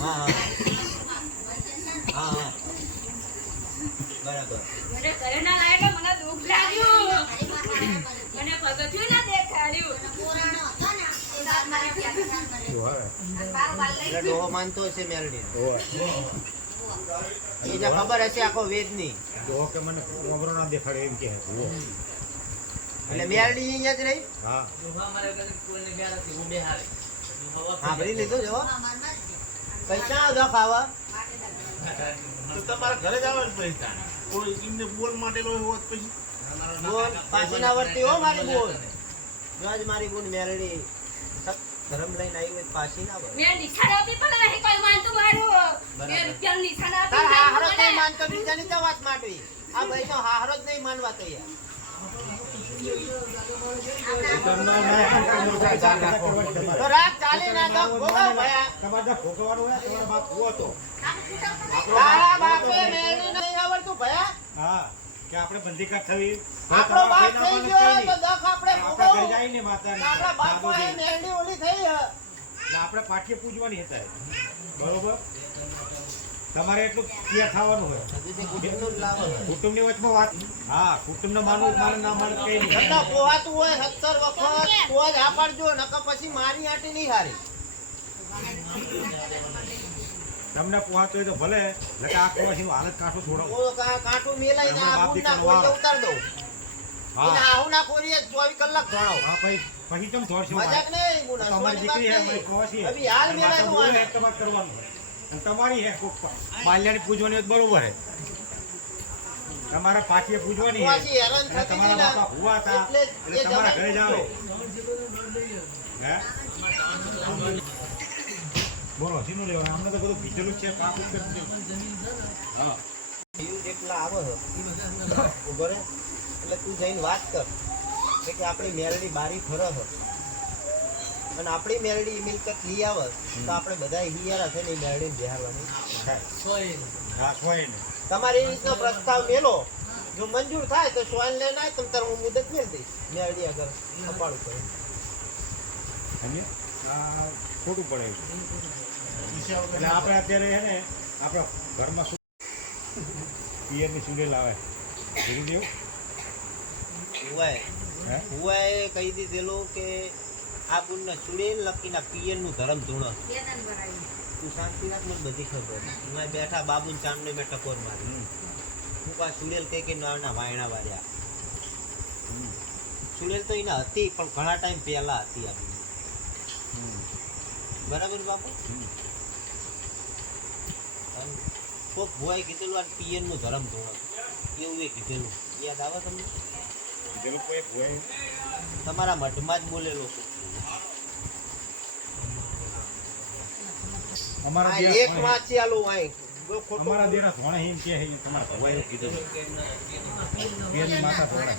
હા હા હા બરાબર. મને ઘરે ના લાવ્યો મને દુઃખ લાગ્યું. મને પગથિયું ના દેખાડ્યું. એટલે ડોહો માનતો હશે મેલડી. એને ખબર હશે આખો વેદ ની. ડોહો કે મને કોબરો ના દેખાડે એમ કે એટલે મેલડી અહીંયા જ રહી. હા હા ભરી લીધું જો પૈસા દો ખાવા. તો તમારા ઘરે જ આવવાનું પૈસા કોઈ એમને બોલ માટેલો હોત પછી બોલ પાછી ના વર્તી હો મારી બોલ. જો આજ મારી બોલ મેલડી ધર્મ લઈને આવી હોય પાછી ના વળે. મેં નિશાન આપી પણ નહીં કોઈ માનતું મારું. મેં રૂપિયાનું નિશાન આપી તાર નહીં હાહરો મને. નહીં માનતો બીજાની તો વાત માંડવી. આ ભાઈ તો હાહરો જ નહીં માનવા તૈયાર. તો રાત ચાલી ના તો ભોગવ ભયા. તમારે ભોગવવાનું હોય તમારા બાપ ભૂવો તો તારા બાપે મેલડી નહીં આવડતું ભયા. હા કે આપણે બંધીકાર થવી આપણો બાપ થઈ ગયો તો દખ આપણે આપણે ઘરે ભોગવવું. જઈને માતાને આપણા બાપો એ મેલડી ઓલી થઈ હે. આપણે પાઠ્ય પૂજવાની હતા બરોબર. તમારે એટલું ક્લિયર થવાનું હોય હજી તે કુટુંબનું જ લાવો હે. કુટુંબની વચમાં વાત. હા કુટુંબને માનવું મારે ના માનવું કઈ નહીં. ધંધા પોહાતું હોય 70 વખત તો જ આપડજો નકર પછી મારી આટી નહીં હારી. તમને પહોંચતો હોય તો ભલે નકર આ કોવાથી હાલત કાઠું છોડાવો. ઓ કાંટું મેલાઈને આ બુનના કોરિયે ઉતાર દઉં. હા એને આહુના કોરિયે 24 કલાક ભણાવો. હા પછી તમે ધોરશો મજાક નહીં બુના. તમારી દીકરી હે મારી કોવાસી હે. અભી હાલ મેલાનું માતા આને. એક તમારે કરવાનું અને તમારી હે કોક બાલ્યાની પૂજવાની હોય તો બરોબર હે. તમારા પાટીએ પૂજવાની હે કોવાસી હેરાન અને થતી તમારા હતી ને, બાપા હુવા હતા એટલે એટલે એ તમારા ઘરે જ આવે. હે બોલો શીનું લેવાનું અમને તો બધું કીધેલું જ છે પાક ઉપર હા જીવ જેટલા આવે છે ઉભો રે. એટલે તું જઈને વાત કર કે આપણી મેલડી બારી ફરે છે અને આપણી મેલડી મિલકત લઈ આવે તો આપણે બધા હિયારા થઈને એ મેલડીને બિહારવાની થાય હા સોય ને તમારી રીતનો પ્રસ્તાવ મેલો. જો મંજૂર થાય તો સોયલ ને ના તમ તાર હું મુદત મેળ દઈશ. મેલડી આગળ કપાળું કરે. અને આ ખોટું પડે છે. એટલે આપણે અત્યારે છે ને આપણા ઘરમાં શું પિયરની સુડેલ આવે જોઈ દેવું હુવાએ હે હુવાએ કહી દીધેલું કે આ બુનને સુડેલ લકીના પિયરનું ધર્મ ધૂણો. તું શાંતિ રાખ, મને બધી ખબર. હું બેઠા બાબુને ચાંદને મેં ટકોર મારી. હું કા સુડેલ કે નાના વાયણા વાળ્યા. સુડેલ તો એના હતી પણ ઘણા ટાઈમ પહેલા હતી આપણી. બરાબર બાપુ. કોક ભુવાએ કીધેલું આ પિયરનું ધર્મ ધોરણ એવું એ કીધેલું યાદ આવે તમને? જેવું કોઈ હોય તમારા મઠમાં જ બોલેલો છું. અમારા આ જે એક વાંચી આલું આય ખોટું. અમારા દેના ધોણે એમ કે તમારા ભવાઈ કીધું પિયરની માતા ધોણે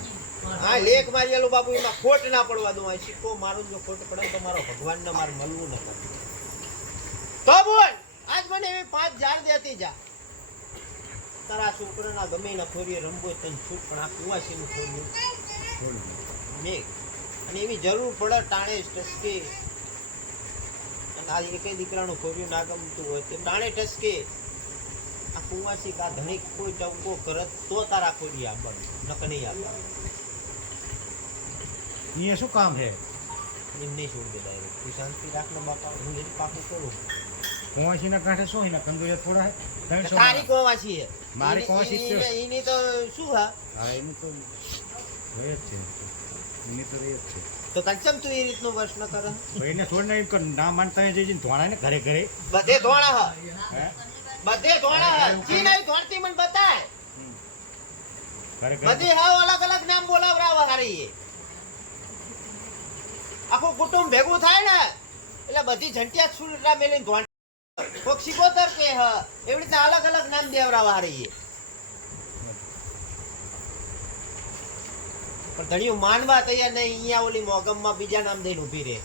હા લેખ મારી આલું બાપુ, એમાં ખોટ ના પડવા દઉં. આ સિક્કો મારું જો ખોટ પડે તો મારો ભગવાનને મારે મળવું ન પડે. તો બોલ આજ મને એવી 5 ઝાડ દેતી જા. તારા છોકરાના ગમે એના ખોરીએ રમવો તને છૂટ, પણ આ કુવાસીનું ખોરીએ મેં અને એવી જરૂર પડે ટાણે ટસકે. અને આ એકેય દીકરાનું ખોરિયું ના ગમતું હોય તે ટાણે ટસકે. આ કુવાસી કા ધણીક કોઈ ટવકો કરત તો તારા ખોરી આપવાનું, નક નહીં આપવાનું. અહીંયા શું કામ છે એમ નહીં છોડી દે ડાયરેક્ટ. તું શાંતિ રાખને બાપા, હું એની પાકું કરું. કુવાસીના કાંઠે શું એના કંદોયા થોડા હે 300 તારી કોવાસી છે. મારી કોવાસી જ છે. એની તો શું હા હા એનું તો રહે જ છે એની તો રહે જ છે તો કંચમ તું એ રીતનો પ્રશ્ન કરે. ભાઈને થોડને એમ કર ના માનતા હોય જઈને ધોણા ને ઘરે ઘરે બધે ધોણા હ, હે બધે ધોણા હ. જી નહીં ધોણતી મને બતાય. ઘરે ઘરે બધી હાવ અલગ અલગ નામ બોલાવરાવા હારી છે. આખું કુટુંબ ભેગું થાય ને એટલે બધી જંટિયા છૂટા મેલીને ધોણ કોક સિકોતર કે હ એવી રીતના અલગ અલગ નામ દેવરાવા હારી છે. પણ ધણીઓ માનવા તૈયાર નહીં. અહીંયા ઓલી મોગમમાં બીજા નામ દઈને ઊભી રહે.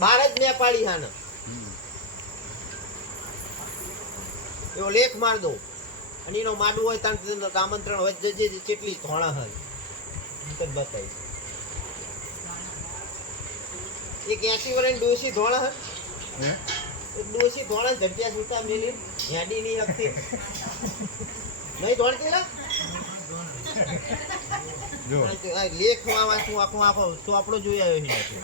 બાર જ નેપાળી હાને એવો લેખ માર દો અને એનો માડું હોય ત્યાં આમંત્રણ હોય જજે કેટલી ધોણા હોય બતાવીશ. એક 80 વર્ષની ડોસી ધોણા હોય, હે ડોશી ધોળા જગ્યા છૂટા મેલી હેડી નહીં હકતી નહીં દોડતી લા જો આ લેખ વાંચું આખું આખો તો આપણો જોઈ આવ્યો છે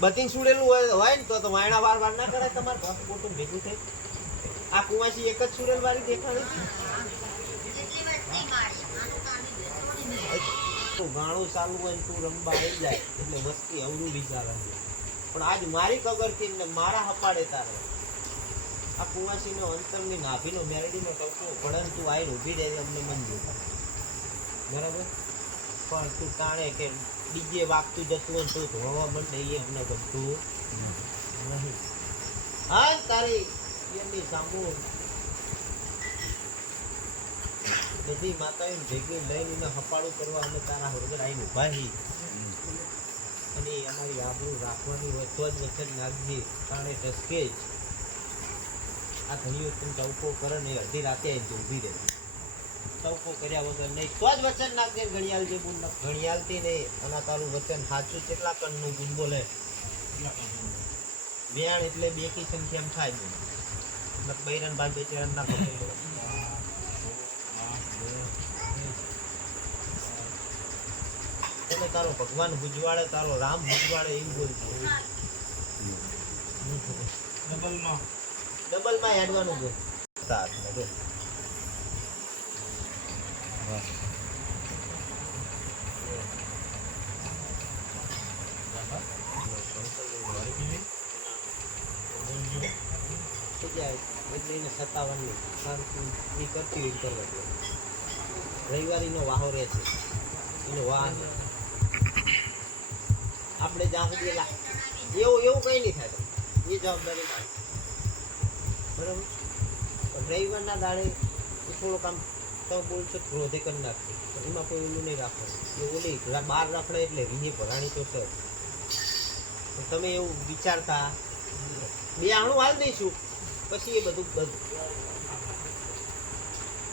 બધી સુડેલું હોય ને તો વાયણા વાર ના કરાય તમારે ઘર મોટું ભેગું થાય આ કુવાસી એક જ સુડેલ વાળી દેખાડી તું ગાણું ચાલુ હોય ને તું રમવા આવી જાય એટલે વસ્તી અવરું વિચારે પણ આજ મારી કગરથી ને મારા હપાડે તારે આ કુવાસીનો અંતરની નાભીનો મેરડીનો ટકો પડન તું આવીને ઊભી રહે અમને મંજૂર બરાબર પણ તું તાણે કે ડીજે વાગતું જતું હોય તું ધોવા મંડે એ અમને ગમતું નહીં હા તારી એમની સામુ બધી માતાઓ ભેગી લઈને એને હપાડું કરવા અમે તારા હળદર આવીને ઊભા છીએ અને અમારી આબરૂ રાખવાની હોય તો જ વચન નાખજે તાણે ટસકે જ આ ઘણીઓ તમે ટવકો કરે ને અડધી રાતે આવીને ઊભી રહે ટવકો કર્યા વગર નહીં તો જ વચન નાખજે ઘડિયાળ જે બુન ઘડિયાળથી નહીં અને તારું વચન સાચું કેટલા કણનું ગુણ બોલે વ્યાણ એટલે બે કી સંખ્યામાં થાય જ મતલબ બૈરન બાદ બે ચરણ ના પકડી એટલે તારો ભગવાન ભુજવાડે તારો રામ ભુજવાડે એવું બોલતું ડબલમાં હેડવાનું બોલ સાત ને સત્તાવનની શાંતિ કરતી હોય કરવા દે રવિવારીનો વાહો રહે છે એનો વાહ આપણે જ્યાં સુધી એવું કંઈ નહીં થાય એ જવાબદારી મારી બરાબર રવિવારના દાડે થોડુંક આમ તમે બોલશો ક્રોધે કરી નાખશે એમાં કોઈ ઓલું નહીં રાખવાનું એ ઓલી બહાર રખડે એટલે વિહે ભરાણી તો છે તમે એવું વિચારતા બે આણું હાલ દઈશું પછી એ બધું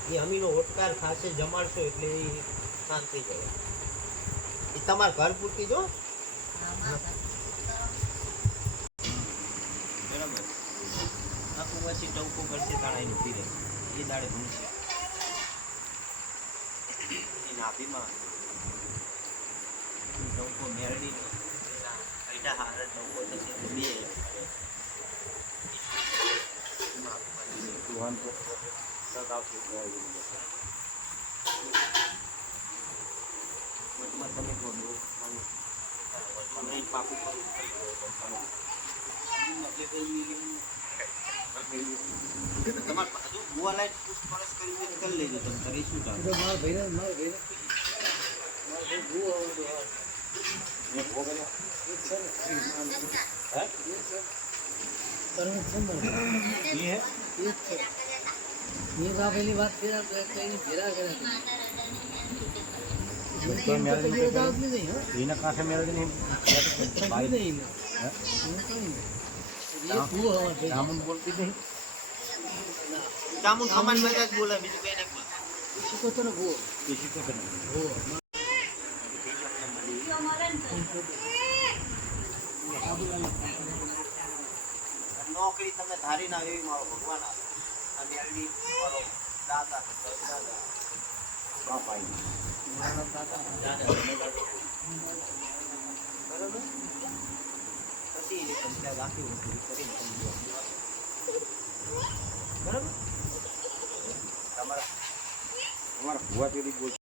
એ અમીનો ઓટકાર ખાશે જમાડશો એટલે એ શાંતિ જાય એ તમારા ઘર પૂરતી જો બરાબર આખું પછી ટવકો કરશે તાણા એનું પીરે એ દાડે ભૂલશે એ નાભીમાં ટવકો મેળવી એના હારે ટવકો થશે બે તમે પાકું તમારે હજુ ગોવા લાઈટ પૂછપરછ કરીને કરી લેજો તમે કરી શું ચાલે એના કાંઠે મેળવી જામુન બોલતી નહીં જામુન ખમાન મજા જ બોલે બીજું કઈ ના બોલે નોકરી તમે ધારી ના એવી મારો ભગવાન આવે અને એની મારો દાદા બાપા બરાબર પછી એ પૈસા રાખી કરીને બરાબર તમારા ભુવા તેડી બોલ